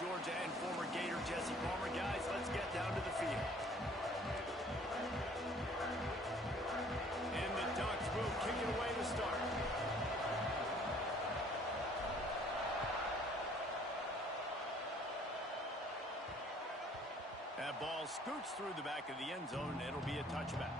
Georgia and former Gator Jesse Palmer. Guys, let's get down to the field. And the Ducks will kick it away to start. That ball scoots through the back of the end zone. It'll be a touchback.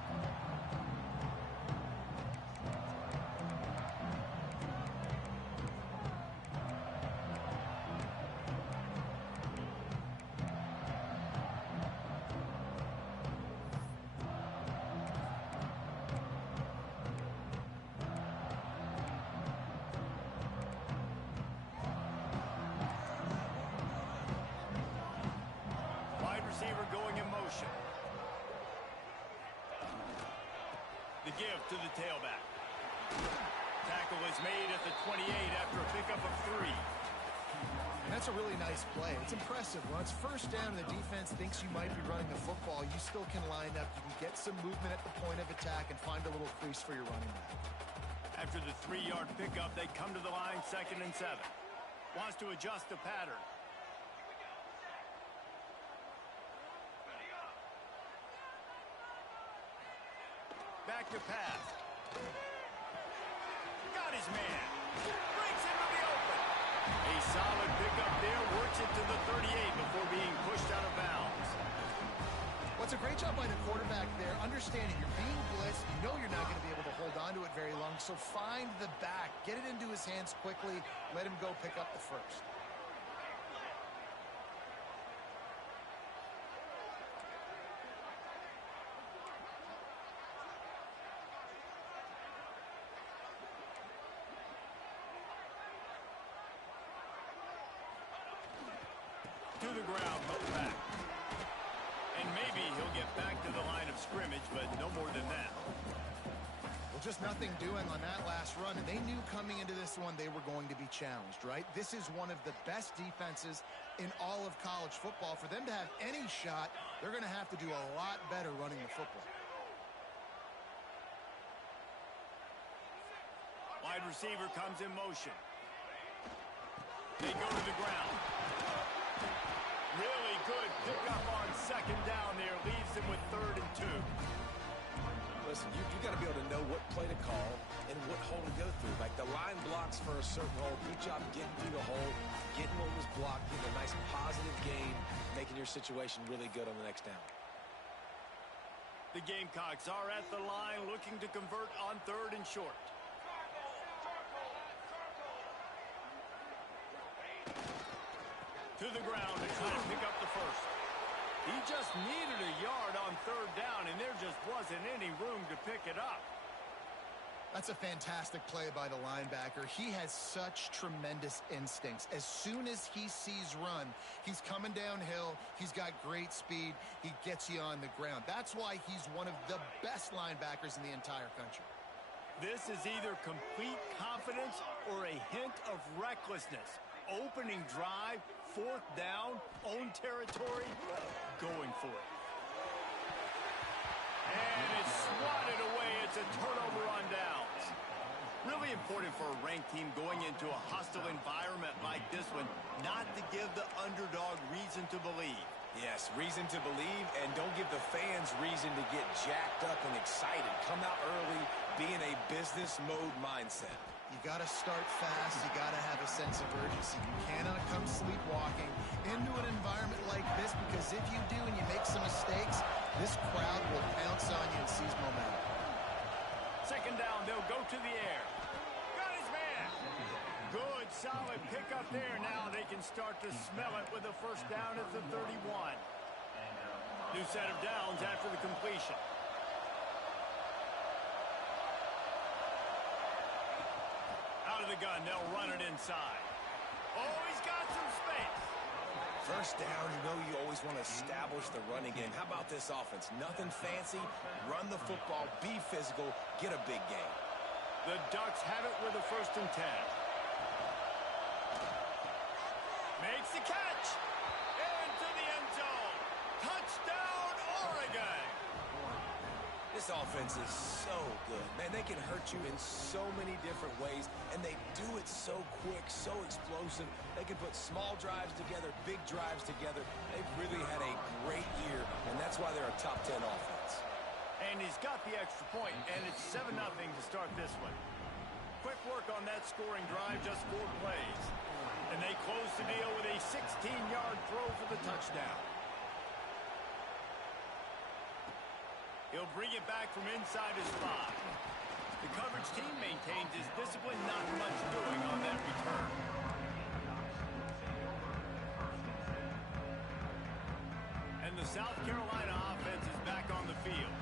Receiver going in motion. The give to the tailback. Tackle is made at the 28 after a pickup of 3. And that's a really nice play. It's impressive. When it's first down and the defense thinks you might be running the football, you still can line up. You can get some movement at the point of attack and find a little crease for your running back. After the 3-yard pickup, they come to the line 2nd and 7. Wants to adjust the pattern. Back to pass. Got his man. Breaks into the open. A solid pickup there. Works it to the 38 before being pushed out of bounds. What's a great job by the quarterback there, understanding you're being blitzed, you know you're not going to be able to hold on to it very long, so find the back, get it into his hands quickly, let him go pick up the first. To the ground, but back. And maybe he'll get back to the line of scrimmage, but no more than that. Well, just nothing doing on that last run, and they knew coming into this one they were going to be challenged, right? This is one of the best defenses in all of college football. For them to have any shot, they're going to have to do a lot better running the football. Wide receiver comes in motion. They go to the ground. Really good pickup on 2nd down there. Leaves them with 3rd and 2. Listen, you got to be able to know what play to call and what hole to go through. Like the line blocks for a certain hole. Good job getting through the hole, getting what was blocked, getting a nice positive gain, making your situation really good on the next down. The Gamecocks are at the line looking to convert on 3rd and short. To the ground to try to pick up the first. He just needed a yard on 3rd down, and there just wasn't any room to pick it up. That's a fantastic play by the linebacker. He has such tremendous instincts. As soon as he sees run, he's coming downhill. He's got great speed. He gets you on the ground. That's why he's one of the best linebackers in the entire country. This is either complete confidence or a hint of recklessness. Opening drive, 4th down, own territory, going for it. And it's swatted away. It's a turnover on downs. Really important for a ranked team going into a hostile environment like this one, not to give the underdog reason to believe. Yes, reason to believe, and don't give the fans reason to get jacked up and excited. Come out early, be in a business mode mindset. You got to start fast. You got to have a sense of urgency. You cannot come sleepwalking into an environment like this, because if you do and you make some mistakes, this crowd will pounce on you and seize momentum. 2nd down, they'll go to the air. Got his man. Good, solid pickup there. Now they can start to smell it with a 1st down at the 31. New set of downs after the completion. Out of the gun, they'll run it inside. Oh, he's got some space. 1st down, you know you always want to establish the running game. How about this offense? Nothing fancy. Run the football, be physical, get a big gain. The Ducks have it with a 1st and 10. Makes the catch. Into the end zone. Touchdown, Oregon. This offense is so good. Man, they can hurt you in so many different ways, and they do it so quick, so explosive. They can put small drives together, big drives together. They've really had a great year, and that's why they're a top 10 offense. And he's got the extra point, and it's 7-0 to start this one. Quick work on that scoring drive, just 4 plays. And they close the deal with a 16-yard throw for the touchdown. He'll bring it back from inside his 5. The coverage team maintains his discipline, not much doing on that return. And the South Carolina offense is back on the field.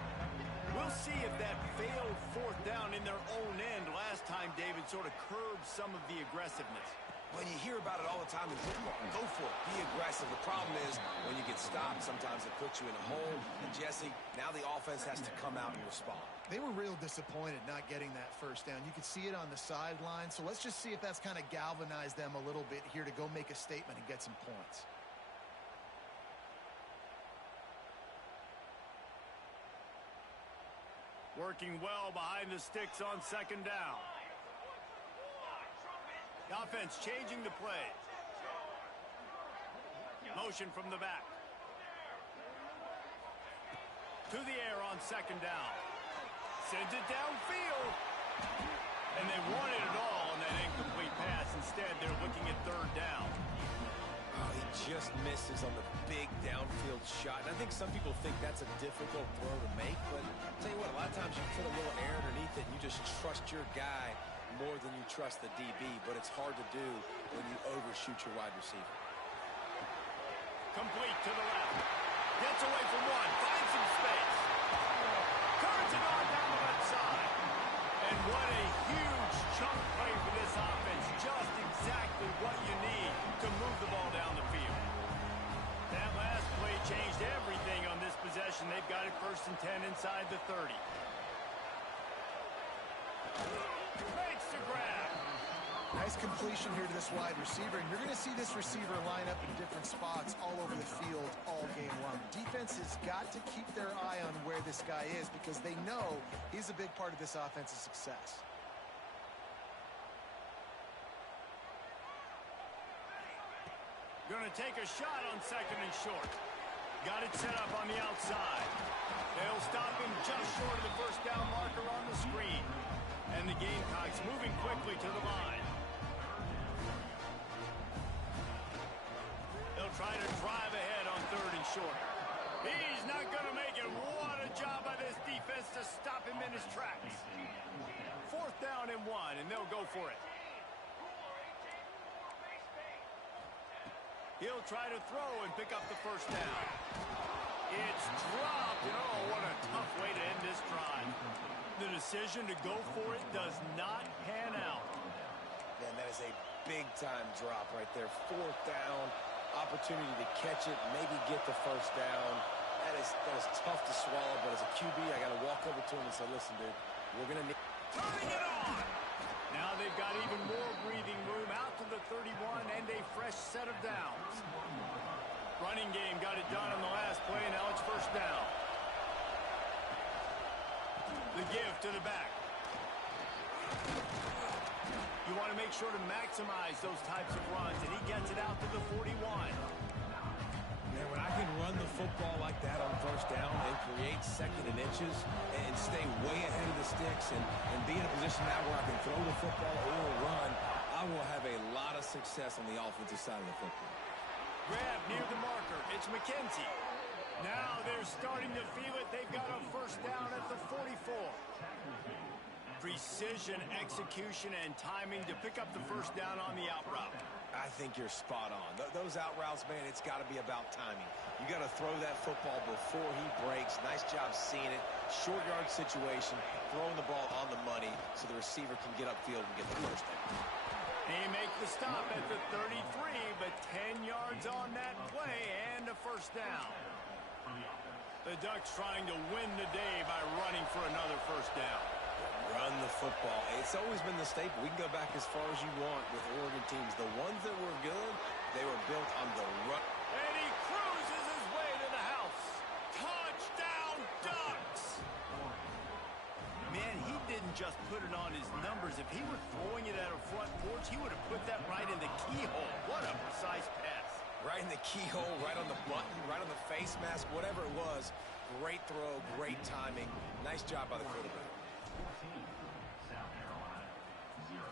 We'll see if that failed 4th down in their own end last time, David, sort of curbed some of the aggressiveness. When you hear about it all the time in football, go for it. Be aggressive. The problem is when you get stopped, sometimes it puts you in a hole. And, Jesse, now the offense has to come out and respond. They were real disappointed not getting that 1st down. You could see it on the sideline. So let's just see if that's kind of galvanized them a little bit here to go make a statement and get some points. Working well behind the sticks on 2nd down. The offense changing the play. Motion from the back. To the air on 2nd down. Sends it downfield. And they wanted it all on that incomplete pass. Instead, they're looking at 3rd down. Oh, he just misses on the big downfield shot. And I think some people think that's a difficult throw to make. But I'll tell you what, a lot of times you put a little air underneath it and you just trust your guy more than you trust the DB, but it's hard to do when you overshoot your wide receiver. Complete to the left. Gets away from one. Finds some space. Turns it on down the left side. And what a huge chunk play for this offense. Just exactly what you need to move the ball down the field. That last play changed everything on this possession. They've got it 1st and 10 inside the 30. Makes the grab. Nice completion here to this wide receiver, and you're going to see this receiver line up in different spots all over the field all game long. Defense has got to keep their eye on where this guy is because they know he's a big part of this offense's success. Going to take a shot on 2nd and short. Got it set up on the outside. They'll stop him just short of the 1st down marker on the screen. And the Gamecocks moving quickly to the line. They'll try to drive ahead on 3rd and short. He's not going to make it. What a job by this defense to stop him in his tracks. 4th down and 1, and they'll go for it. He'll try to throw and pick up the 1st down. It's dropped. Oh, what a tough way to end this drive. The decision to go for it does not pan out. Man, that is a big-time drop right there. 4th down, opportunity to catch it, maybe get the 1st down. That is tough to swallow, but as a QB, I got to walk over to him and say, listen, dude, we're going to need... Turning it on! Now they've got even more breathing room out to the 31 and a fresh set of downs. Running game got it done on the last play, and now it's 1st down. The give to the back. You want to make sure to maximize those types of runs, and he gets it out to the 41. Man, when I can run the football like that on 1st down and create 2nd and inches and stay way ahead of the sticks and be in a position now where I can throw the football or run, I will have a lot of success on the offensive side of the football. Grab near the marker. It's McKenzie. Now they're starting to feel it. They've got a 1st down at the 44. Precision, execution, and timing to pick up the 1st down on the out route. I think you're spot on. Those out routes, man, it's got to be about timing. You got to throw that football before he breaks. Nice job seeing it. Short yard situation, throwing the ball on the money so the receiver can get upfield and get the 1st down. They make the stop at the 33, but 10 yards on that play and a 1st down. The Ducks trying to win the day by running for another 1st down. Run the football. It's always been the staple. We can go back as far as you want with Oregon teams. The ones that were good, they were built on the run. And he cruises his way to the house. Touchdown, Ducks! just put it on his numbers. If he were throwing it at a front porch, he would have put that right in the keyhole. What a precise pass. Right in the keyhole, right on the button, right on the face mask, whatever it was. Great throw, great timing. Nice job by the quarterback. 14, South Carolina, 0.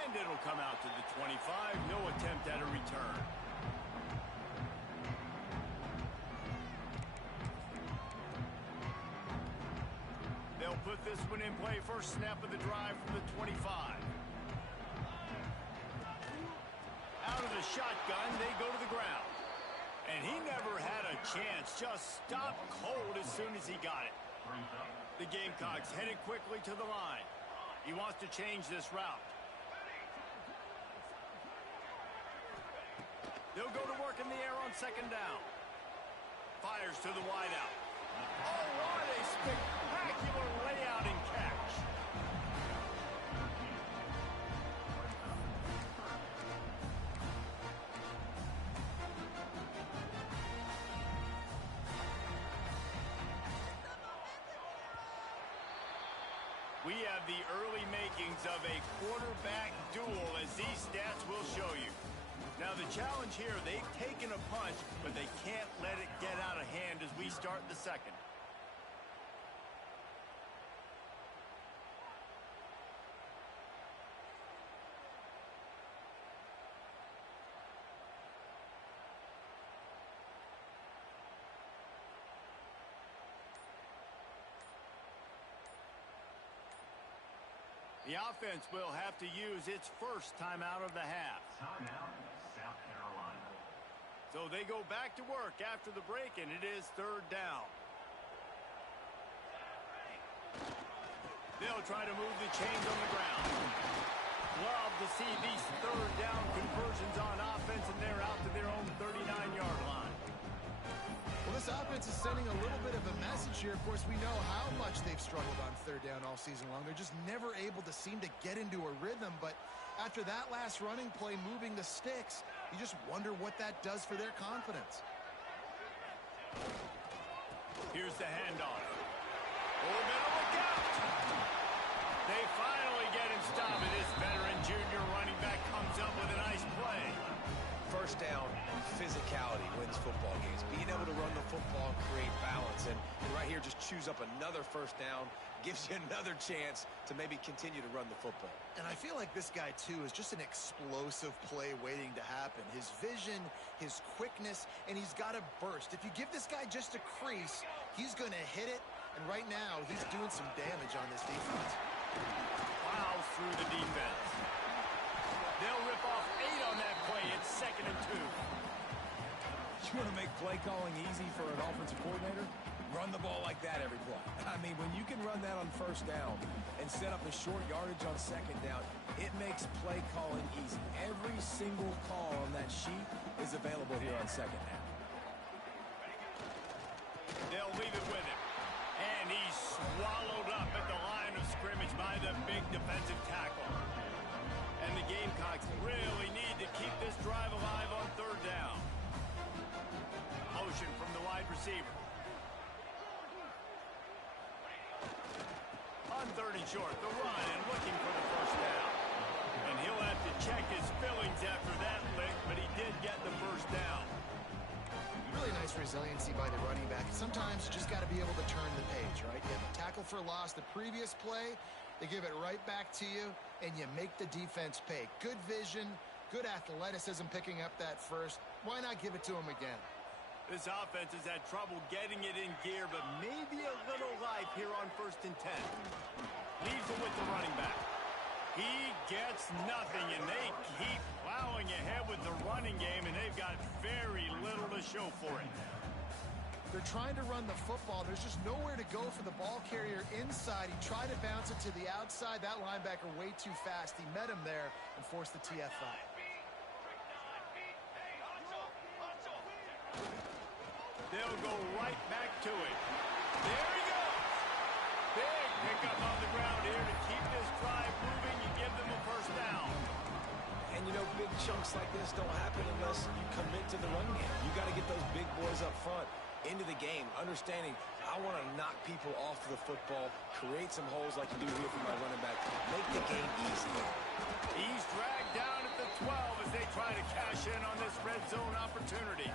And it'll come out to the 25. No attempt at a return. They'll put this one in play. First snap of the drive from the 25. Out of the shotgun, they go to the ground. And he never had a chance. Just stopped cold as soon as he got it. The Gamecocks headed quickly to the line. He wants to change this route. They'll go to work in the air on second down. Fires to the wideout. Oh, what a spectacular layout and catch. We have the early makings of a quarterback duel, as these stats will show you. Now the challenge here, they've taken a punch, but they can't let it get out of hand as we start the second. The offense will have to use its first timeout of the half. Timeout, South Carolina. So they go back to work after the break, and it is third down. They'll try to move the chains on the ground. Love to see these third down conversions on offense, and they're out to their own 39-yard line. Well, this offense is sending a little bit of a message here. Of course, we know how much they've struggled on third down all season long. They're just never able to seem to get into a rhythm. But after that last running play, moving the sticks, you just wonder what that does for their confidence. Here's the handoff. Oh, better look out! They finally get him stopped, and this veteran junior running back comes up with a nice play. First down, physicality wins football games. Being able to run the football and create balance. And right here, just choose up another first down. Gives you another chance to maybe continue to run the football. And I feel like this guy, too, is just an explosive play waiting to happen. His vision, his quickness, and he's got a burst. If you give this guy just a crease, he's going to hit it. And right now, he's doing some damage on this defense. Plows through the defense. They'll rip off 8 on that play. It's 2nd and 2. You want to make play calling easy for an offensive coordinator? Run the ball like that every play. I mean, when you can run that on first down and set up a short yardage on second down, it makes play calling easy. Every single call on that sheet is available here on second down. They'll leave it with him. And he's swallowed up at the line of scrimmage by the big defensive tackle. And the Gamecocks really need to keep this drive alive on third down. Motion from the wide receiver. On 3rd and short, the run and looking for the first down. And he'll have to check his fillings after that lick, but he did get the first down. Really nice resiliency by the running back. Sometimes you just got to be able to turn the page, right? You have a tackle for loss the previous play, they give it right back to you, and you make the defense pay. Good vision, good athleticism picking up that first. Why not give it to him again? This offense has had trouble getting it in gear, but maybe a little life here on 1st and 10. Leaves it with the running back. He gets nothing, and they keep plowing ahead with the running game, and they've got very little to show for it. They're trying to run the football. There's just nowhere to go for the ball carrier inside. He tried to bounce it to the outside. That linebacker way too fast. He met him there and forced the TFL. They'll go right back to it. There he goes. Big pickup on the ground here to keep this drive moving and give them a first down. And, you know, big chunks like this don't happen unless you commit to the run game. You got to get those big boys up front into the game, understanding I want to knock people off the football, create some holes like you do here for my running back, make the game easy. He's dragged down at the 12 as they try to cash in on this red zone opportunity.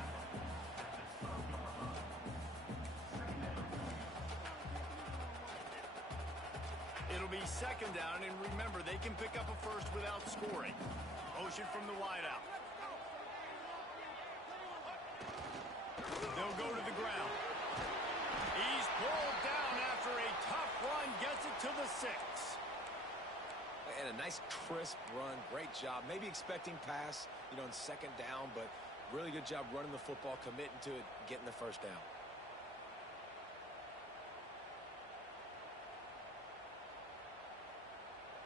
It'll be second down, and remember, they can pick up a first without scoring. Motion from the wideout. They'll go to the ground. He's pulled down after a tough run, gets it to the 6. And a nice crisp run, great job. Maybe expecting pass, in second down, but really good job running the football, committing to it, getting the first down.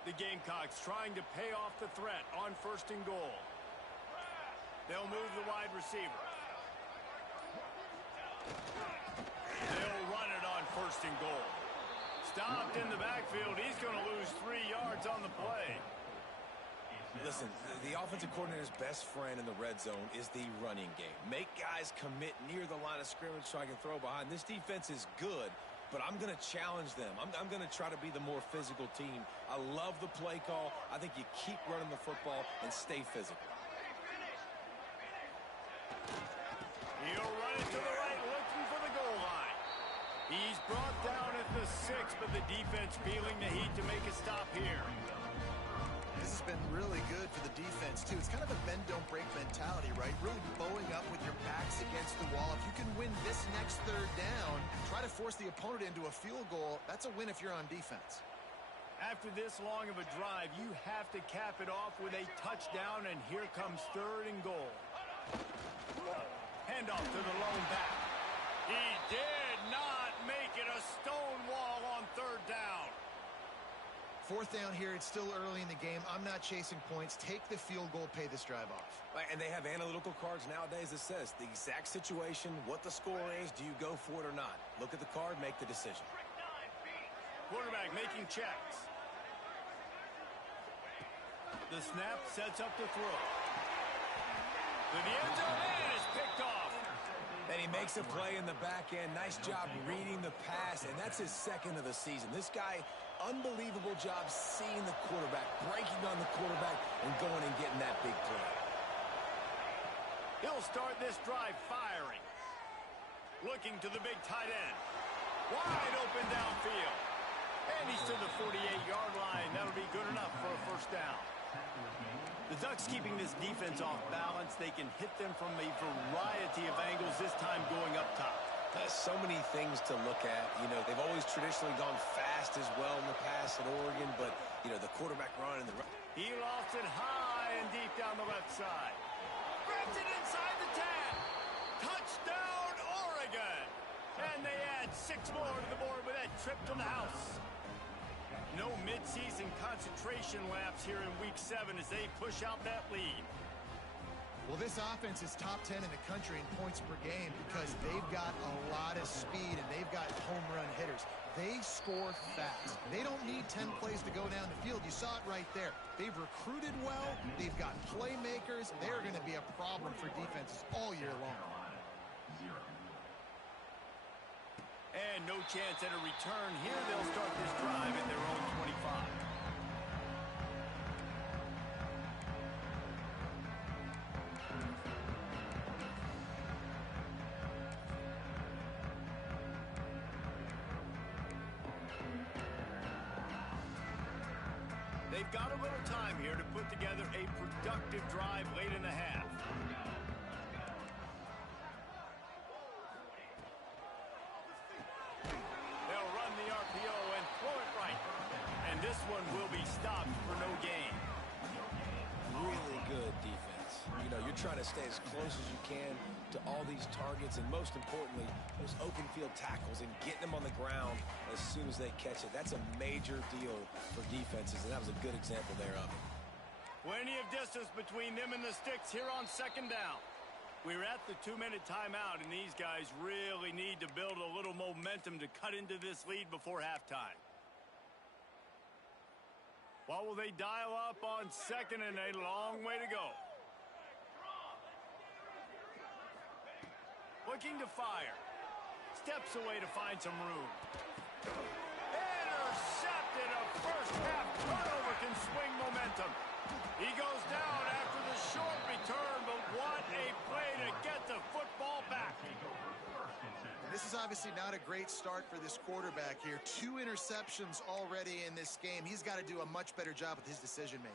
The Gamecocks trying to pay off the threat on first and goal. They'll move the wide receiver. They'll run it on first and goal. Stopped in the backfield. He's going to lose 3 yards on the play. Listen, the offensive coordinator's best friend in the red zone is the running game. Make guys commit near the line of scrimmage so I can throw behind. This defense is good, but I'm going to challenge them. I'm going to try to be the more physical team. I love the play call. I think you keep running the football and stay physical. He'll run it to the right, looking for the goal line. He's brought down at the 6, but the defense feeling the heat to make a stop here. This has been really good for the defense, too. It's kind of a bend-don't-break mentality, right? Really bowing up with your backs against the wall. If you can win this next third down, try to force the opponent into a field goal, that's a win if you're on defense. After this long of a drive, you have to cap it off with a touchdown, and here comes third and goal. Handoff to the lone back. He did not make it. A stone wall on third down. Fourth down here, it's still early in the game. I'm not chasing points. Take the field goal, pay this drive off. And they have analytical cards nowadays that says the exact situation, what the score is, do you go for it or not? Look at the card, make the decision. Quarterback making checks. The snap sets up the throw. To the end zone, and it's picked off. And he makes a play in the back end. Nice job reading the pass, and that's his second of the season. This guy, unbelievable job seeing the quarterback, breaking on the quarterback, and going and getting that big play. He'll start this drive firing. Looking to the big tight end. Wide open downfield. And he's to the 48-yard line. That'll be good enough for a first down. The Ducks keeping this defense off balance. They can hit them from a variety of angles, this time going up top. So many things to look at. They've always traditionally gone fast as well in the past at Oregon, but, the quarterback run and the... He lost it high and deep down the left side. Grabs it inside the 10. Touchdown, Oregon. And they add 6 more to the board with that trip to the house. No midseason concentration laps here in Week 7 as they push out that lead. Well, this offense is top 10 in the country in points per game because they've got a lot of speed and they've got home run hitters. They score fast. They don't need 10 plays to go down the field. You saw it right there. They've recruited well. They've got playmakers. They're going to be a problem for defenses all year long. And no chance at a return here. They'll start this drive at their own 25. They've got a little time here to put together a productive drive late in the half. They'll run the RPO and throw it right. And this one will be stopped for no gain. Really good defense. You're trying to stay as close as you can to all these targets, and most importantly, those open field tackles and getting them on the ground as soon as they catch it. That's a major deal for defenses, and that was a good example there of it. Plenty of distance between them and the sticks here on second down. We're at the 2-minute timeout, and these guys really need to build a little momentum to cut into this lead before halftime. What will they dial up on second and a long way to go? Looking to fire. steps away to find some room. Intercepted. A first half turnover can swing momentum. He goes down after the short return, but what a play to get the football back. This is obviously not a great start for this quarterback here. 2 interceptions already in this game. He's got to do a much better job with his decision-making.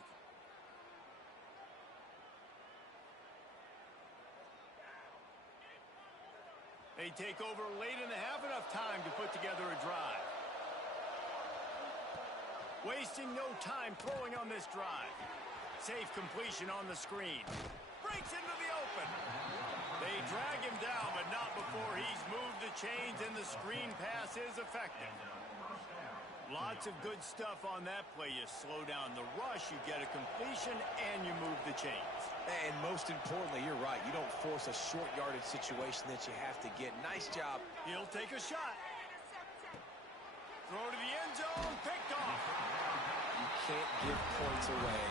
They take over late in the half, enough time to put together a drive. Wasting no time throwing on this drive. Safe completion on the screen. Breaks into the open. They drag him down, but not before he's moved the chains, and the screen pass is effective. Lots of good stuff on that play. You slow down the rush, you get a completion, and you move the chains. And most importantly, you're right. You don't force a short yardage situation that you have to get. Nice job. He'll take a shot. Throw to the end zone, picked off. You can't give points away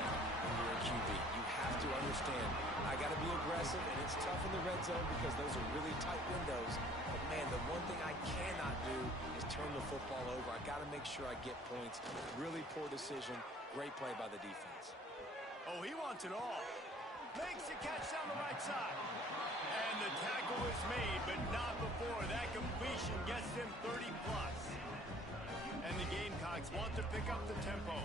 when you're a QB. You have to understand, I got to be aggressive, and it's tough in the red zone because those are really tight windows. But, man, the one thing I cannot do is turn the football over. I got to make sure I get points. Really poor decision. Great play by the defense. Oh, he wants it all. Makes the catch down the right side. And the tackle is made, but not before that completion gets them 30-plus. And the Gamecocks want to pick up the tempo.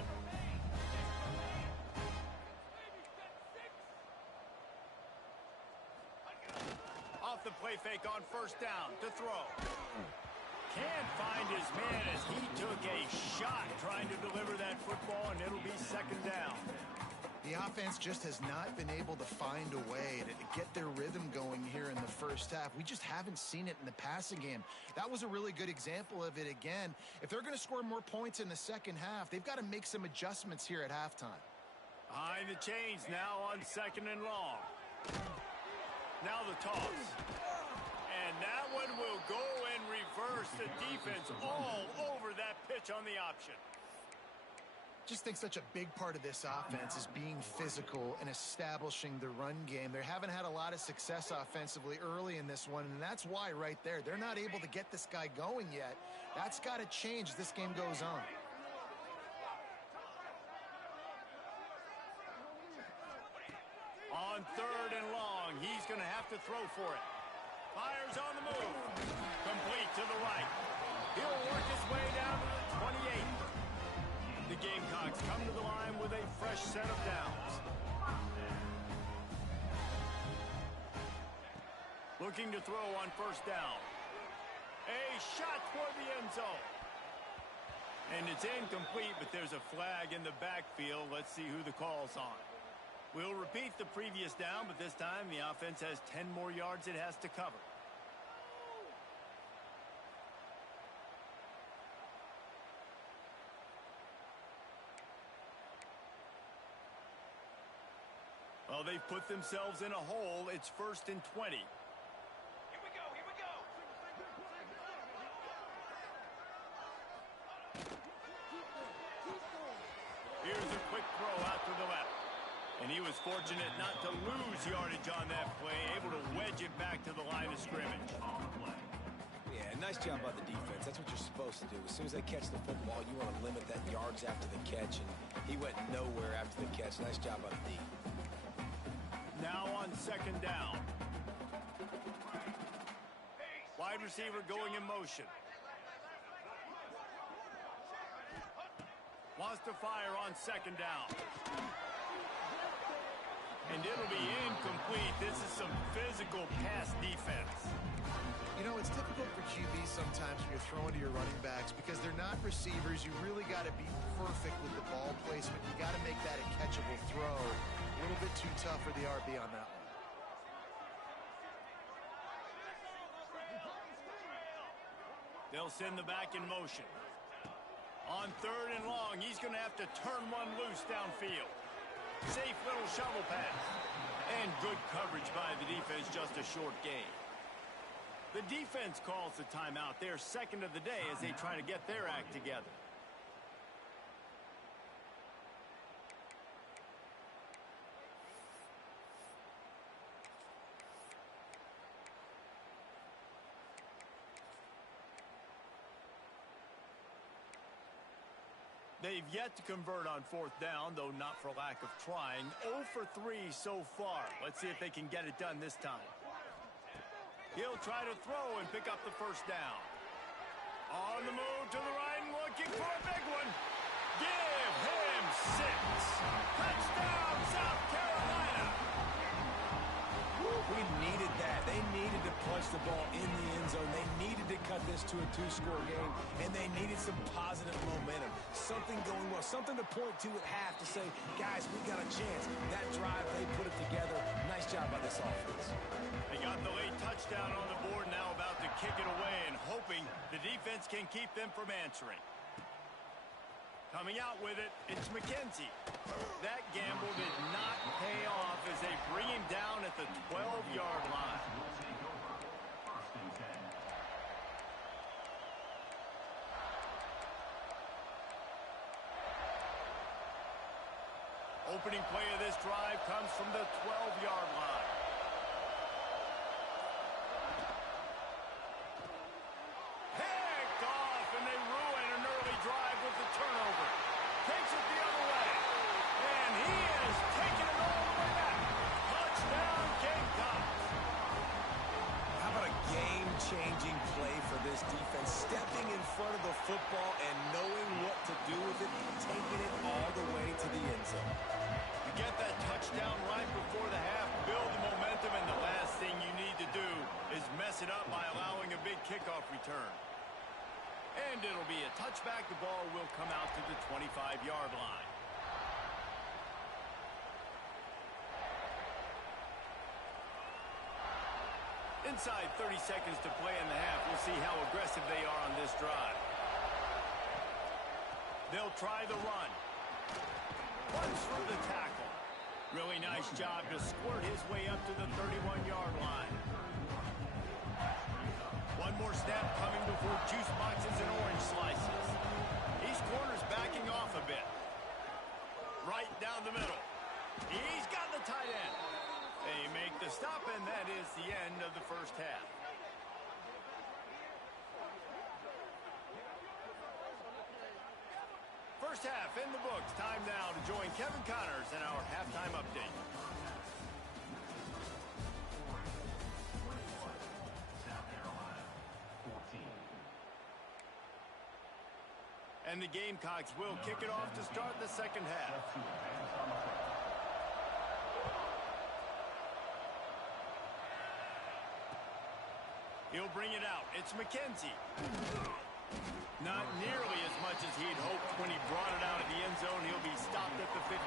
Off the play fake on first down to throw. Can't find his man as he took a shot trying to deliver that football, and it'll be second down. The offense just has not been able to find a way to get their rhythm going here in the first half. We just haven't seen it in the passing game. That was a really good example of it again. If they're going to score more points in the second half, they've got to make some adjustments here at halftime. Behind the chains now on second and long. Now the toss. And that one will go and reverse. The defense all over that pitch on the option. Just think such a big part of this offense is being physical and establishing the run game. They haven't had a lot of success offensively early in this one, and that's why right there. They're not able to get this guy going yet. That's got to change as this game goes on. On third and long, he's going to have to throw for it. Fires on the move. Complete to the right. He'll work his way down to the 28. The Gamecocks come to the line with a fresh set of downs. Looking to throw on first down. A shot toward the end zone. And it's incomplete, but there's a flag in the backfield. Let's see who the call's on. We'll repeat the previous down, but this time the offense has 10 more yards it has to cover. Well, they've put themselves in a hole. It's first and 20. Here we go, here we go. Here's a quick throw out to the left. And he was fortunate not to lose yardage on that play, able to wedge it back to the line of scrimmage. Yeah, nice job by the defense. That's what you're supposed to do. As soon as they catch the football, you want to limit that yards after the catch, and he went nowhere after the catch. Nice job by the D. Now on second down. Wide receiver going in motion. Wants to fire on second down. And it'll be incomplete. This is some physical pass defense. You know, it's difficult for QBs sometimes when you're throwing to your running backs because they're not receivers. You really got to be perfect with the ball placement. You got to make that a catchable throw. A little bit too tough for the RB on that one. They'll send the back in motion. On third and long, he's going to have to turn one loose downfield. Safe little shovel pass. And good coverage by the defense, just a short gain. The defense calls the timeout. They're second of the day as they try to get their act together. They've yet to convert on fourth down, though not for lack of trying. 0 for 3 so far. Let's see if they can get it done this time. He'll try to throw and pick up the first down. On the move to the right and looking for a big one. Give him 6. Touchdown, South Carolina. We needed that. They needed to punch the ball in the end zone. They needed to cut this to a 2-score game, and they needed some positive momentum. Something going well, something to point to at half to say, guys, we got a chance. That drive, they put it together. Nice job by this offense. They got the late touchdown on the board, now about to kick it away and hoping the defense can keep them from answering. Coming out with it, it's McKenzie. That gamble did not pay off as they bring him down at the 12-yard line. First and 10. Opening play of this drive comes from the 12-yard line. Picked off, and they ruin an early drive with the turnover. Takes it the other way. And he is taking it all the way back. Touchdown, Gamecocks. How about a game-changing play for this defense? Stepping in front of the football and knowing what to do with it, taking it all the way to the end zone. You get that touchdown right before the half, build the momentum, and the last thing you need to do is mess it up by allowing a big kickoff return. And it'll be a touchback. The ball will come out to the 25-yard line. Inside 30 seconds to play in the half. We'll see how aggressive they are on this drive. They'll try the run. Runs through the tackle. Really nice job to squirt his way up to the 31-yard line. One more snap coming before juice boxes and orange slices. These corners backing off a bit. Right down the middle. He's got the tight end. They make the stop, and that is the end of the first half. First half in the books. Time now to join Kevin Connors in our halftime update. South Carolina, 14. And the Gamecocks will kick it off to start the second half. To advance on the play. He'll bring it out. It's McKenzie. Not nearly as much as he'd hoped when he brought it out of the end zone. He'll be stopped at the 15.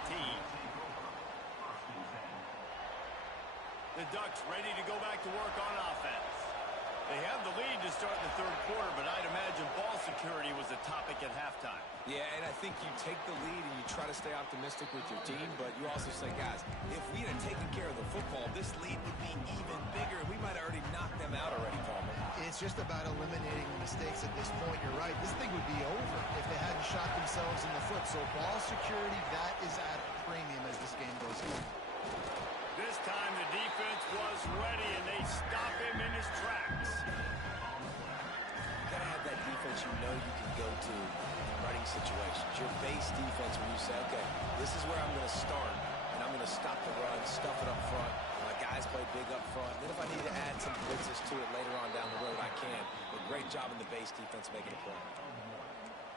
The Ducks ready to go back to work on offense. They have the lead to start the third quarter, but I'd imagine ball security was a topic at halftime. Yeah, and I think you take the lead and you try to stay optimistic with your team, but you also say, guys, if we had taken care of the football, this lead would be even bigger. We might have already knocked them out already, Palmer. It's just about eliminating the mistakes at this point. You're right. This thing would be over if they hadn't shot themselves in the foot. So ball security, that is at a premium as this game goes on. This time the defense was ready, and they stop him in his tracks. You got to have that defense you know you can go to in running situations. Your base defense where you say, okay, this is where I'm going to start, and I'm going to stop the run, stuff it up front. My guys play big up front. Then if I need to add some blitzes to it later on down the road, I can. But great job in the base defense making a play.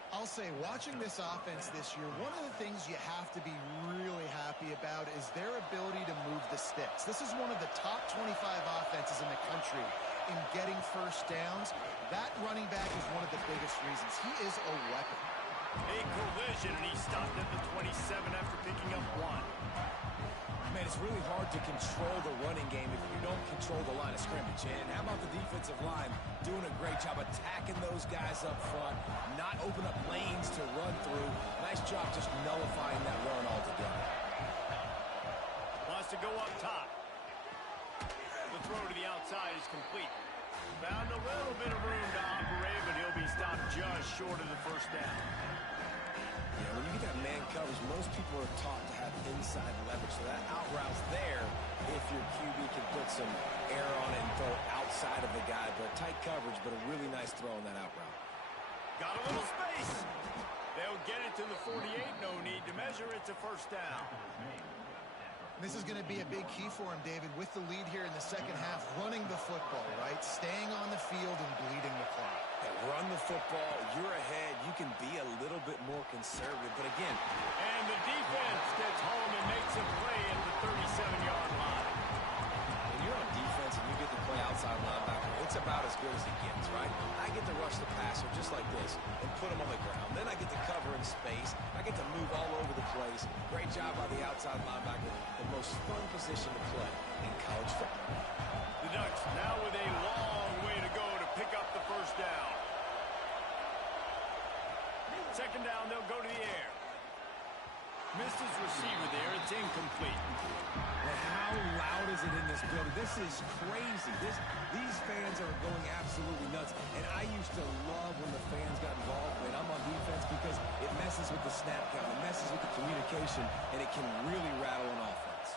I'll say, watching this offense this year, one of the things you have to be really happy about is their ability to move the sticks. This is one of the top 25 offenses in the country in getting first downs. That running back is one of the biggest reasons. He is a weapon. A collision, and he stopped at the 27 after picking up one. Man, it's really hard to control the running game if you don't control the line of scrimmage. And how about the defensive line doing a great job attacking those guys up front, not open up lanes to run through. Nice job just nullifying that run altogether. Wants to go up top. The throw to the outside is complete. Found a little bit of room to operate, but he'll be stopped just short of the first down. Yeah, when you get that man coverage, most people are taught to have inside leverage. So that out route's there if your QB can put some air on it and throw outside of the guy. But tight coverage, but a really nice throw on that out route. Got a little space. They'll get it to to the 48. No need to measure. It's a first down. This is going to be a big key for him, David, with the lead here in the second half, running the football, right? Staying on the field and bleeding the clock. Yeah, run the football. You're ahead. You can be a little bit more conservative. But again, and the defense gets home and makes a play at the 37-yard line. when you're on defense and you get to play outside linebacker, it's about as good as it gets, right? I get to rush the passer just like this and put him on the ground. Then I get to cover in space. I get to move all over the place. Great job by the outside linebacker. The most fun position to play in college football. The Ducks now with a long way to go to pick up the first down. Second down, they'll go to the air. Missed his receiver there. It's incomplete. And how loud is it in this building? This is crazy. These fans are going absolutely nuts. And I used to love when the fans got involved when I'm on defense because it messes with the snap count. It messes with the communication, and it can really rattle an offense.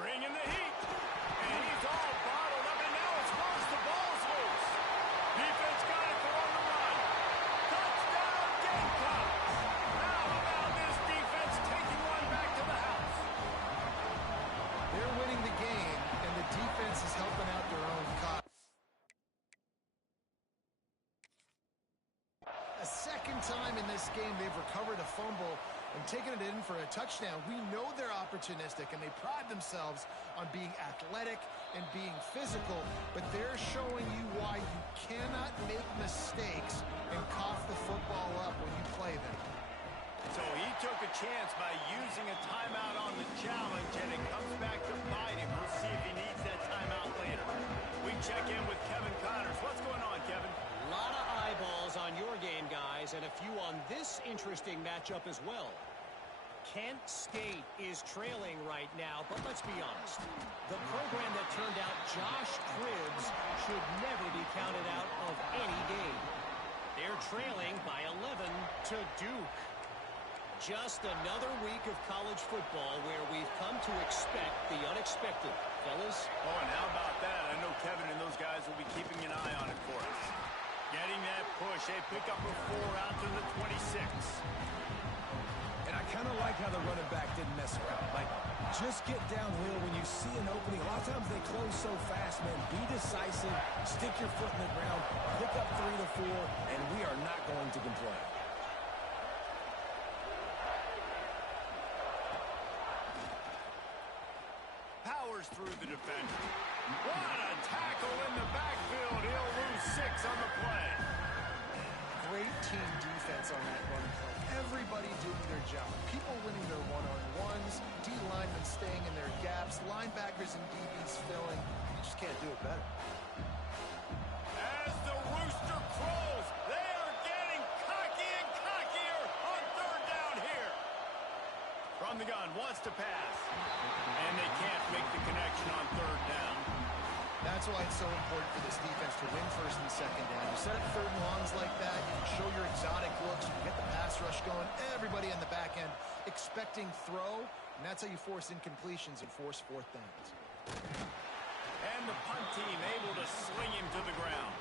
Bring in the heat. And he's all bottled up, and now it's close. The ball's loose. Defense got it for on the run. Touchdown, Gamecocks. How about this defense taking one back to the house? They're winning the game, and the defense is helping out their own cause. A second time in this game, they've recovered a fumble and taken it in for a touchdown. We know they're opportunistic, and they pride themselves on being athletic and being physical, but they're showing you why you cannot make mistakes and cough the football up when you play them. So he took a chance by using a timeout on the challenge, and it comes back to bite him. We'll see if he needs that timeout later. We check in with Kevin Connors. What's going on, Kevin? A lot of eyeballs on your game, guys, and a few on this interesting matchup as well. Kent State is trailing right now, but let's be honest. The program that turned out Josh Cribbs should never be counted out of any game. They're trailing by 11 to Duke. Just another week of college football where we've come to expect the unexpected. Fellas? Oh, and how about that? I know Kevin and those guys will be keeping an eye on it for us. Getting that push. They pick up a 4 out to the 26. And I kind of like how the running back didn't mess around. Like, just get downhill when you see an opening. A lot of times they close so fast, man. Be decisive. Stick your foot in the ground. Pick up 3 to 4, and we are not going to complain. Powers through the defender. What a tackle in the backfield. He'll lose 6 on the play. Great team defense on that run play. Everybody doing their job. People winning their one-on-ones, D-linemen staying in their gaps, linebackers and DBs filling. You just can't do it better. As the rooster crows, they are getting cocky and cockier on third down here. From the gun, wants to pass. And they can't make the connection on third down. That's why it's so important for this defense to win first and second down. You set up third and longs like that, you can show your exotic looks, you can get the pass rush going, everybody in the back end expecting throw, and that's how you force incompletions and force fourth downs. And the punt team able to sling him to the ground.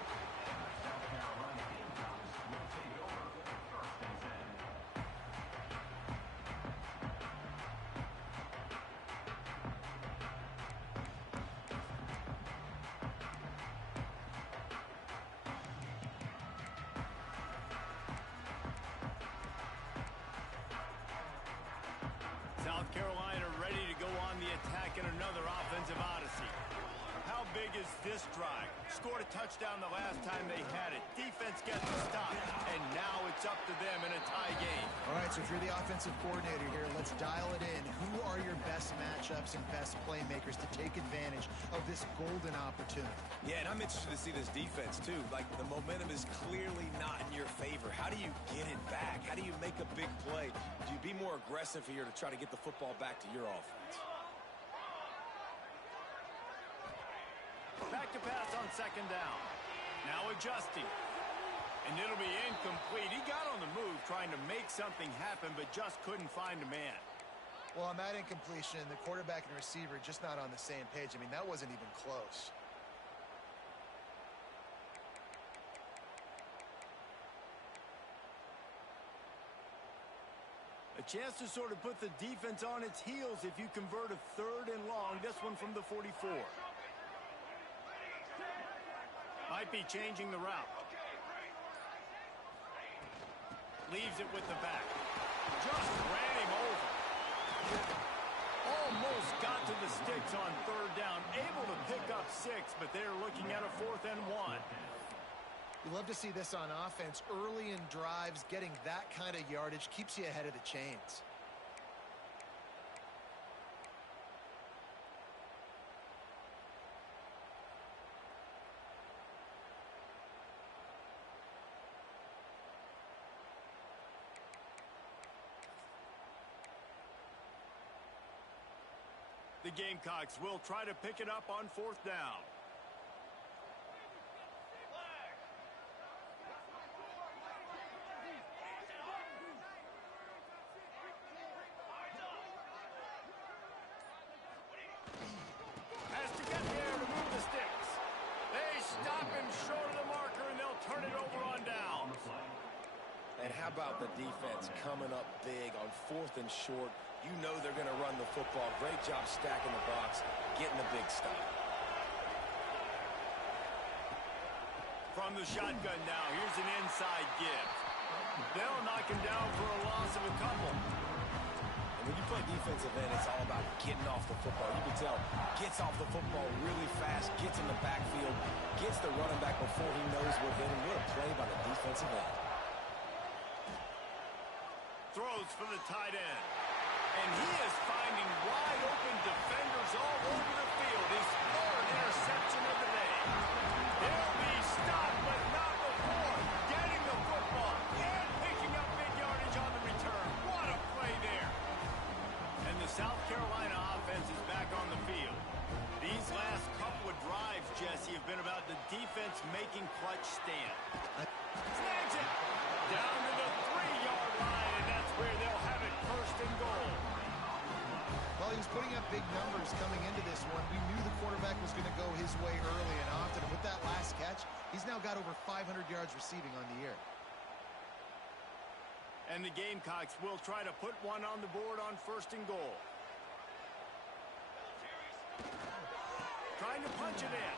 South Carolina ready to go on the attack in another offensive odyssey. How big is this drive? Scored a touchdown the last time they had it. Defense gets the stop, and now it's up to them in a tie game. All right, so if you're the offensive coordinator here, let's dial it in. Who are your best matchups and best playmakers to take advantage of this golden opportunity? Yeah, and I'm interested to see this defense, too. Like, the momentum is clearly not in your favor. How do you get it back? How do you make a big play? Do you be more aggressive here to try to get the football back to your offense? Back to pass on second down. Now adjusting. And it'll be incomplete. He got on the move trying to make something happen, but just couldn't find a man. Well, on that incompletion, the quarterback and receiver just not on the same page. I mean, that wasn't even close. A chance to sort of put the defense on its heels if you convert a 3rd and long. This one from the 44. Might be changing the route. Leaves it with the back. Just ran him over. Almost got to the sticks on 3rd down. Able to pick up 6, but they're looking at a 4th and 1. You love to see this on offense. Early in drives, getting that kind of yardage keeps you ahead of the chains. The Gamecocks will try to pick it up on 4th down. Has to get there to move the sticks. They stop him short of the marker, and they'll turn it over on down. And how about the defense coming up big on 4th and short? You know they're going to run the football. Great job stacking the box, getting the big stop. From the shotgun now, here's an inside give. They'll knock him down for a loss of a couple. And when you play defensive end, it's all about getting off the football. You can tell, gets off the football really fast, gets in the backfield, gets the running back before he knows what hit him. What a play by the defensive end. Throws for the tight end. And he is finding wide open defenders all over the field. His 3rd interception of the day. He'll be stopped, but not before getting the football and picking up big yardage on the return. What a play there. And the South Carolina offense is back on the field. These last couple of drives, Jesse, have been about the defense making clutch stand. Snags it down to the 3-yard line, and that's where they'll have it 1st and goal. Well, he was putting up big numbers coming into this one. We knew the quarterback was going to go his way early and often. And with that last catch, he's now got over 500 yards receiving on the year. And the Gamecocks will try to put one on the board on 1st and goal. Trying to punch it in.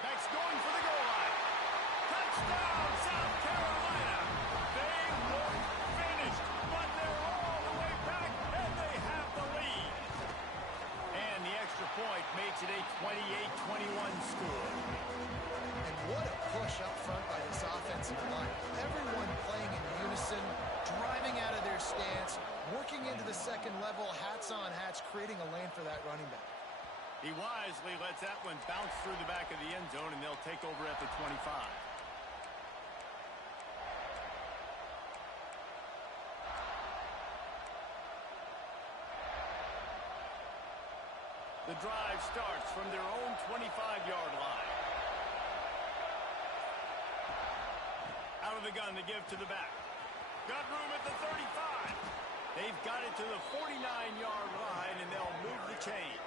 Back's going for the goal line. Touchdown, South Carolina. They look finished, but they're all the way back, and they have the lead. And the extra point makes it a 28-21 score. And what a push up front by this offensive line. Everyone playing in unison, driving out of their stance, working into the second level, hats on hats, creating a lane for that running back. He wisely lets that one bounce through the back of the end zone, and they'll take over at the 25. The drive starts from their own 25-yard line. Out of the gun to give to the back. Got room at the 35. They've got it to the 49-yard line, and they'll move the chains.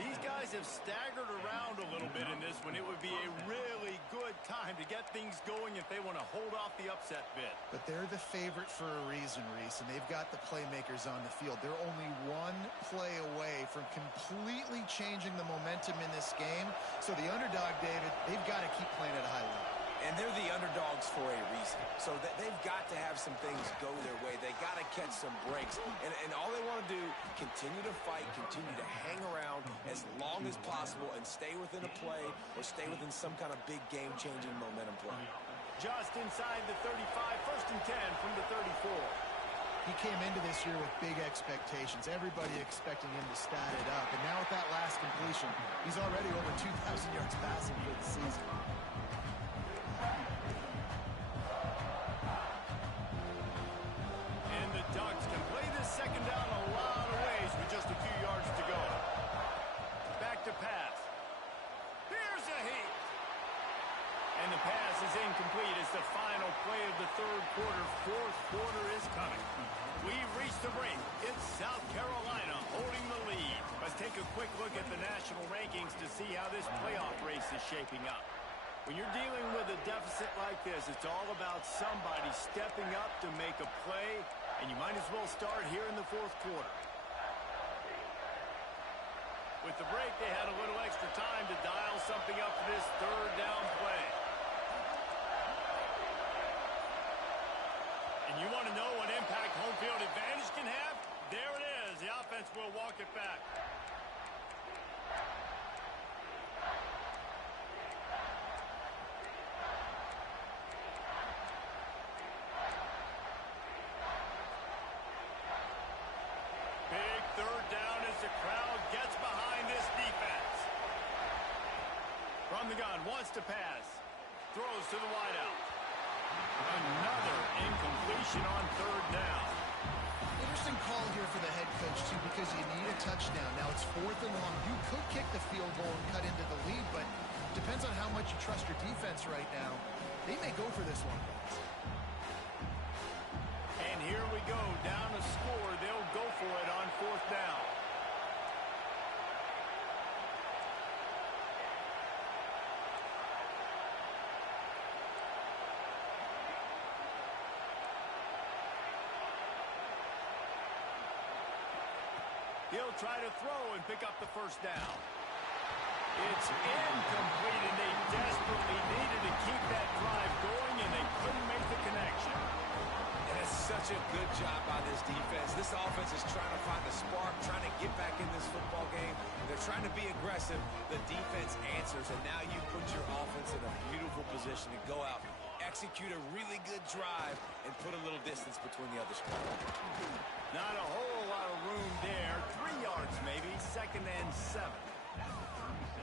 These guys have staggered around a little bit in this one. It would be a really good time to get things going if they want to hold off the upset bid. But they're the favorite for a reason, Reese, and they've got the playmakers on the field. They're only one play away from completely changing the momentum in this game. So the underdog, David, they've got to keep playing at a high level. And they're the underdogs for a reason. So they've got to have some things go their way. They got to catch some breaks. And all they want to do, continue to fight, continue to hang around as long as possible and stay within a play or stay within some kind of big game-changing momentum play. Just inside the 35, 1st and 10 from the 34. He came into this year with big expectations. Everybody expecting him to stat it up. And now with that last completion, he's already over 2,000 yards passing for the season. And the Ducks can play this second down a lot of ways with just a few yards to go. Back to pass. Here's a heat. And the pass is incomplete as the final play of the 3rd quarter. 4th quarter is coming. We've reached the break. It's South Carolina holding the lead. Let's take a quick look at the national rankings to see how this playoff race is shaping up. When you're dealing with a deficit like this, it's all about somebody stepping up to make a play, and you might as well start here in the fourth quarter. With the break, they had a little extra time to dial something up for this third down play. And you want to know what impact home field advantage can have? There it is. The offense will walk it back. Big third down as the crowd gets behind this defense. From the gun, wants to pass. Throws to the wideout. Another incompletion on third down. Interesting call here for the head coach, too, because you need a touchdown. Now it's 4th and long. You could kick the field goal and cut into the lead, but depends on how much you trust your defense right now. They may go for this one. And here we go, down a score. They'll go for it on 4th down. He'll try to throw and pick up the first down. It's incomplete, and they desperately needed to keep that drive going, and they couldn't make the connection. And it's such a good job by this defense. This offense is trying to find a spark, trying to get back in this football game. They're trying to be aggressive. The defense answers, and now you put your offense in a beautiful position to go out, execute a really good drive, and put a little distance between the other squad. Not a whole lot of room there. 3 yards maybe, 2nd and 7.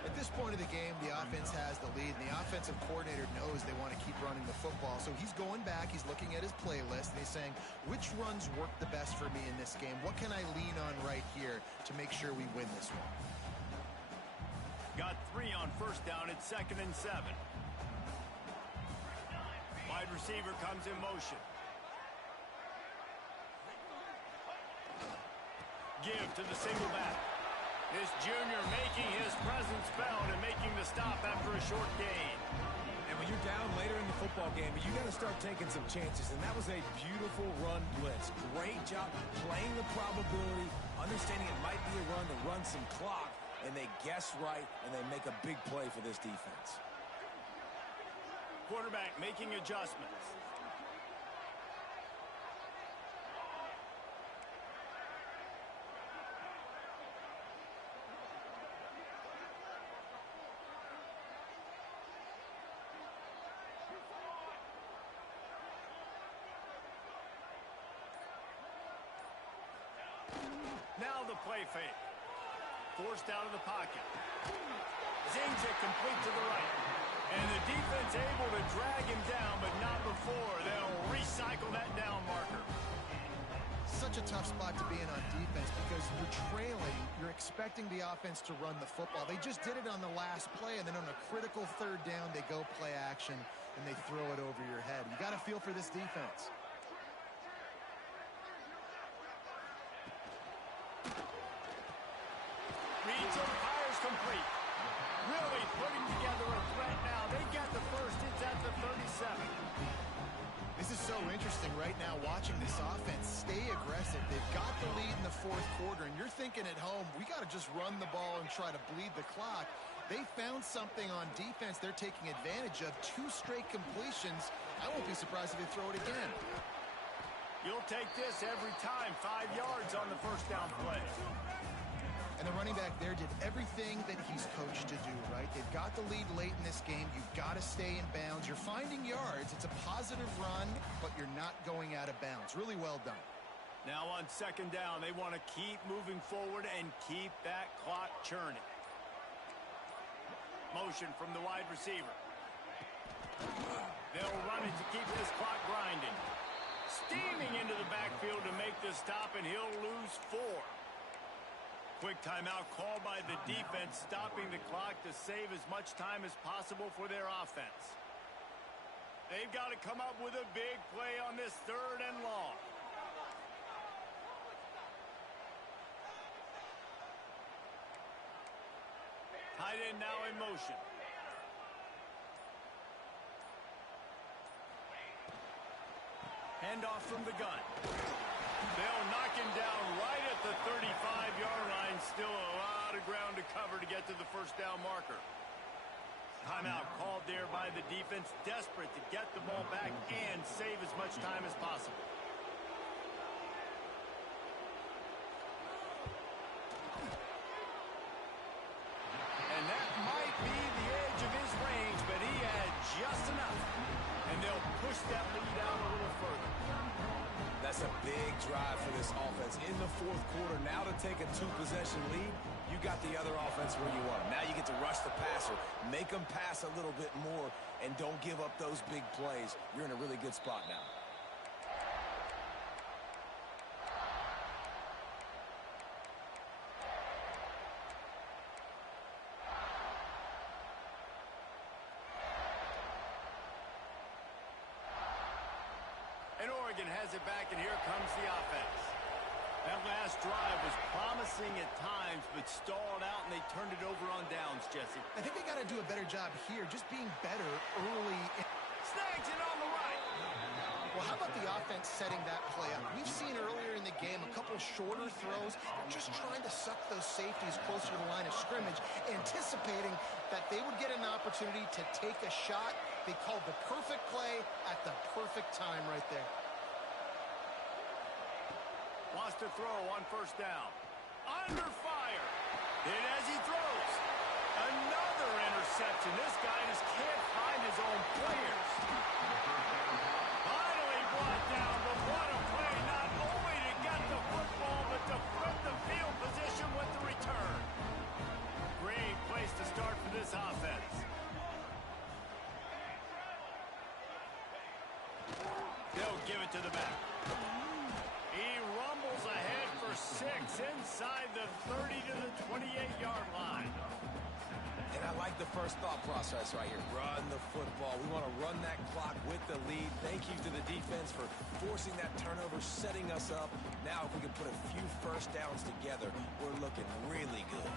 At this point of the game, the offense has the lead, and the offensive coordinator knows they want to keep running the football. So he's going back, he's looking at his playlist, and he's saying, which runs work the best for me in this game? What can I lean on right here to make sure we win this one? Got 3 on first down. It's 2nd and 7. Wide receiver comes in motion. Give to the single back. This junior making his presence felt and making the stop after a short gain. And when you're down later in the football game, you got to start taking some chances. And that was a beautiful run blitz. Great job playing the probability, understanding it might be a run to run some clock, and they guess right, and they make a big play for this defense. Quarterback making adjustments. Now the play fake. Forced out of the pocket. Zings it complete to the right. And the defense able to drag him down, but not before. They'll recycle that down marker. Such a tough spot to be in on defense because you're trailing. You're expecting the offense to run the football. They just did it on the last play, and then on a critical third down, they go play action, and they throw it over your head. You got to feel for this defense. Reads and fires complete. Really putting together a threat now. They get the first. It's at the 37. This is so interesting right now watching this offense stay aggressive. They've got the lead in the fourth quarter, and you're thinking at home, we got to just run the ball and try to bleed the clock. They found something on defense they're taking advantage of. 2 straight completions. I won't be surprised if they throw it again. You'll take this every time. 5 yards on the first down play. And the running back there did everything that he's coached to do, right? They've got the lead late in this game. You've got to stay in bounds. You're finding yards. It's a positive run, but you're not going out of bounds. Really well done. Now on second down, they want to keep moving forward and keep that clock churning. Motion from the wide receiver. They'll run it to keep this clock grinding. Steaming into the backfield to make the stop, and he'll lose 4. Quick timeout called by the defense, stopping the clock to save as much time as possible for their offense. They've got to come up with a big play on this 3rd and long. Tight end now in motion. Handoff from the gun. They'll knock him down right at the 35-yard line. Still a lot of ground to cover to get to the first down marker. Timeout called there by the defense, desperate to get the ball back and save as much time as possible. And that might be the edge of his range, but he had just enough. And they'll push that lead out a little further. That's a big drive for this offense in the fourth quarter. Now to take a two-possession lead, you got the other offense where you want them. Now you get to rush the passer, make them pass a little bit more, and don't give up those big plays. You're in a really good spot now. And Oregon has it back, and here comes the offense. That last drive was promising at times, but stalled out, and they turned it over on downs, Jesse. I think they got to do a better job here, just being better early. Snags it on the right. Well, how about the offense setting that play up? We've seen earlier in the game a couple shorter throws. They're just trying to suck those safeties closer to the line of scrimmage, anticipating that they would get an opportunity to take a shot. They called the perfect play at the perfect time right there. Wants to throw on first down. Under fire. Hit as he throws. Another interception. This guy just can't find his own players. Finally brought down, but what a play. Not only to get the football, but to flip the field position with the return. Great place to start for this offense. They'll give it to the back. He rumbles ahead for 6 inside the 30 to the 28-yard line. And I like the first thought process right here. Run the football. We want to run that clock with the lead. Thank you to the defense for forcing that turnover, setting us up. Now if we can put a few first downs together, we're looking really good.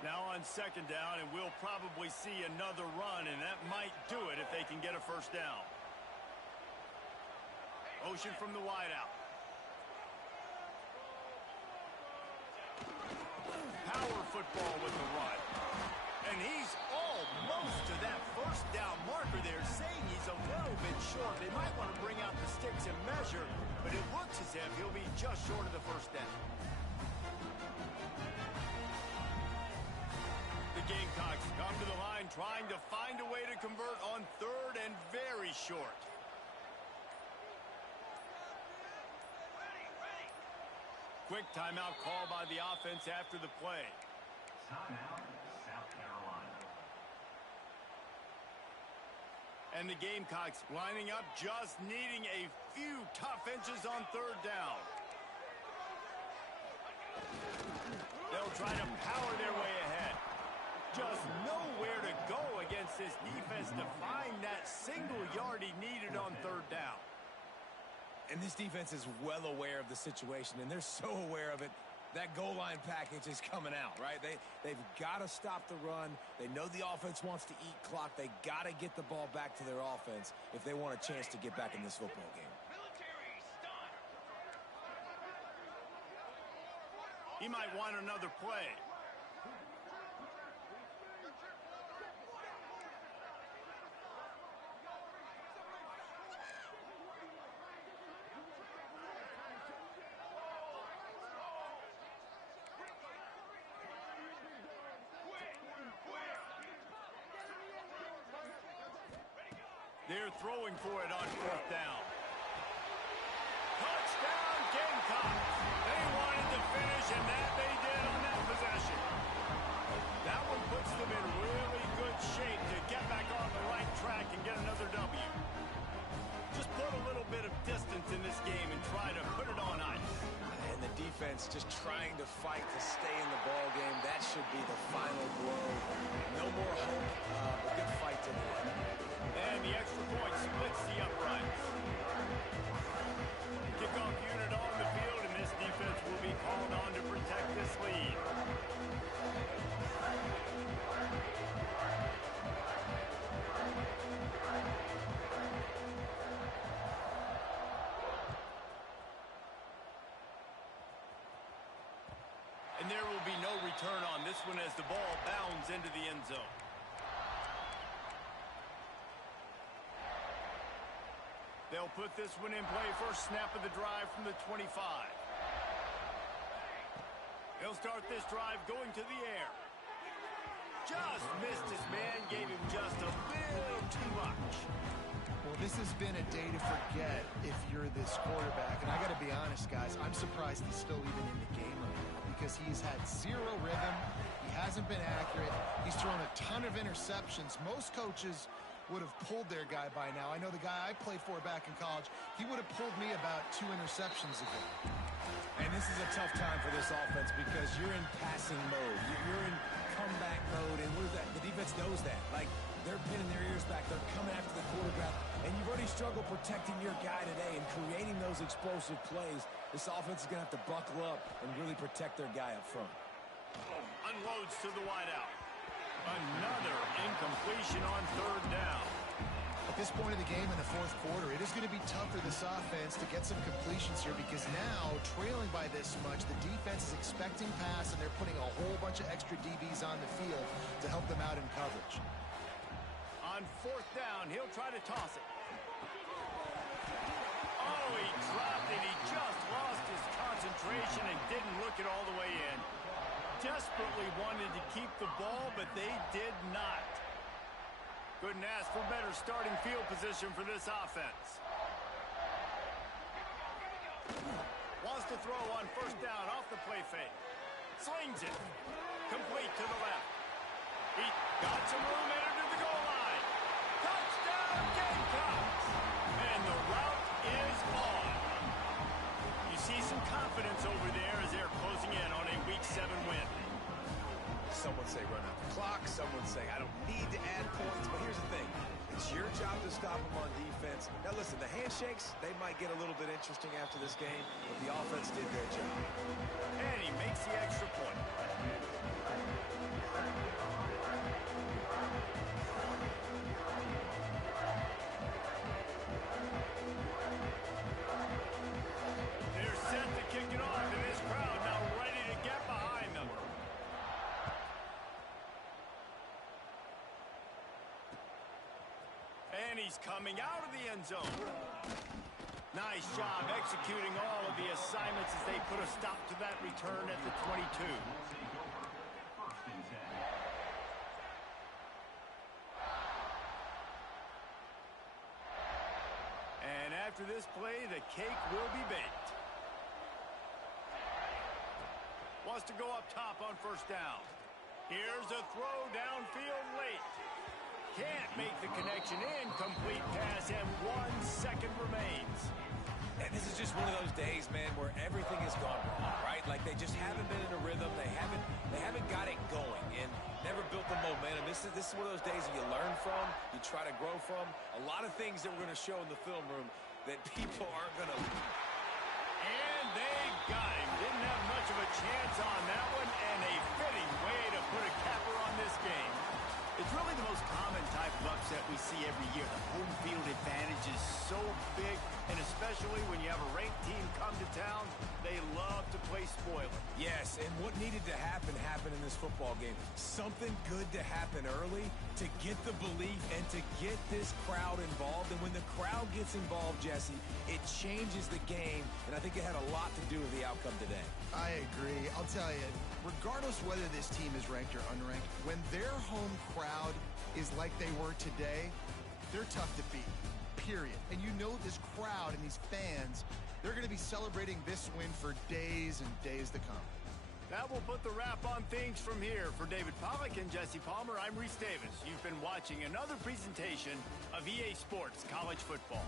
Now on second down, and we'll probably see another run, and that might do it if they can get a first down. Motion from the wideout. Power football with the run. And he's almost to that first down marker there, saying he's a little bit short. They might want to bring out the sticks and measure, but it looks as if he'll be just short of the first down. The Gamecocks come to the line trying to find a way to convert on third and very short. Quick timeout call by the offense after the play. Timeout, South Carolina. And the Gamecocks lining up, just needing a few tough inches on third down. They'll try to power their way ahead. Just nowhere to go against this defense to find that single yard he needed on third down. And this defense is well aware of the situation, and they're so aware of it. That goal line package is coming out, right? They've got to stop the run. They know the offense wants to eat clock. They got to get the ball back to their offense if they want a chance to get back in this football game. He might want another play. They're throwing for it on fourth down. Touchdown, Gamecocks. They wanted to finish, and that they did on that possession. That one puts them in really good shape to get back on the right track and get another W. Just put a little bit of distance in this game and try to put it on ice. And the defense just trying to fight to stay in the ball game. That should be the final blow. No more hope, but good fight to the end. And the extra point splits the uprights. Kickoff unit on the field, and this defense will be called on to protect this lead. And there will be no return on this one as the ball bounds into the end zone. They'll put this one in play. First snap of the drive from the 25. He'll start this drive going to the air. Just missed his man, gave him just a little too much. Well, this has been a day to forget if you're this quarterback. And I got to be honest, guys, I'm surprised he's still even in the game right now because he's had zero rhythm. He hasn't been accurate. He's thrown a ton of interceptions. Most coaches would have pulled their guy by now. I know the guy I played for back in college, he would have pulled me about 2 interceptions ago. And this is a tough time for this offense because you're in passing mode. You're in comeback mode, and what is that? The defense knows that. Like, they're pinning their ears back. They're coming after the quarterback, and you've already struggled protecting your guy today and creating those explosive plays. This offense is going to have to buckle up and really protect their guy up front. Unloads to the wideout. Another incompletion on third down. At this point of the game in the fourth quarter, it is going to be tough for this offense to get some completions here because now, trailing by this much, the defense is expecting pass, and they're putting a whole bunch of extra DBs on the field to help them out in coverage. On fourth down, he'll try to toss it. Oh, he dropped it. He just lost his concentration and didn't look it all the way in. Desperately wanted to keep the ball, but they did not. Couldn't ask for better starting field position for this offense. Wants to throw on first down off the play fake. Slings it. Complete to the left. He got some room, entered to the goal line. Touchdown, Gamecocks! And the route is on. You see some confidence over there as they're closing in on a Week 7 win. Someone say run out the clock. Someone say I don't need to add points. But here's the thing. It's your job to stop them on defense. Now, listen, the handshakes, they might get a little bit interesting after this game, but the offense did their job. And he makes the extra point. They're set to kick it off, and this crowd now ready to get behind them. And he's coming out of the end zone. Nice job executing all of the assignments as they put a stop to that return at the 22. And after this play, the cake will be baked. Wants to go up top on first down. Here's a throw downfield late. Can't make the connection. Incomplete pass, and 1 second remains. And this is just one of those days, man, where everything has gone wrong, right? Like they just haven't been in a rhythm. They haven't got it going and never built the momentum. This is one of those days that you learn from, you try to grow from. A lot of things that we're going to show in the film room that people aren't going to. And they got him. Didn't have much of a chance on that one, and a fitting way to put a capper on this game. It's really the most common type of upset we see every year. The home field advantage is so big, and especially when you have a ranked team come to town, they love to play spoiler. Yes, and what needed to happen happened in this football game. Something good to happen early to get the belief and to get this crowd involved. And when the crowd gets involved, Jesse, it changes the game, and I think it had a lot to do with the outcome today. I agree. I'll tell you, regardless whether this team is ranked or unranked, when their home crowd is like they were today, they're tough to beat, period. And you know this crowd and these fans, they're going to be celebrating this win for days and days to come. That will put the wrap on things from here. For David Pollack and Jesse Palmer, I'm Reese Davis. You've been watching another presentation of EA Sports College Football.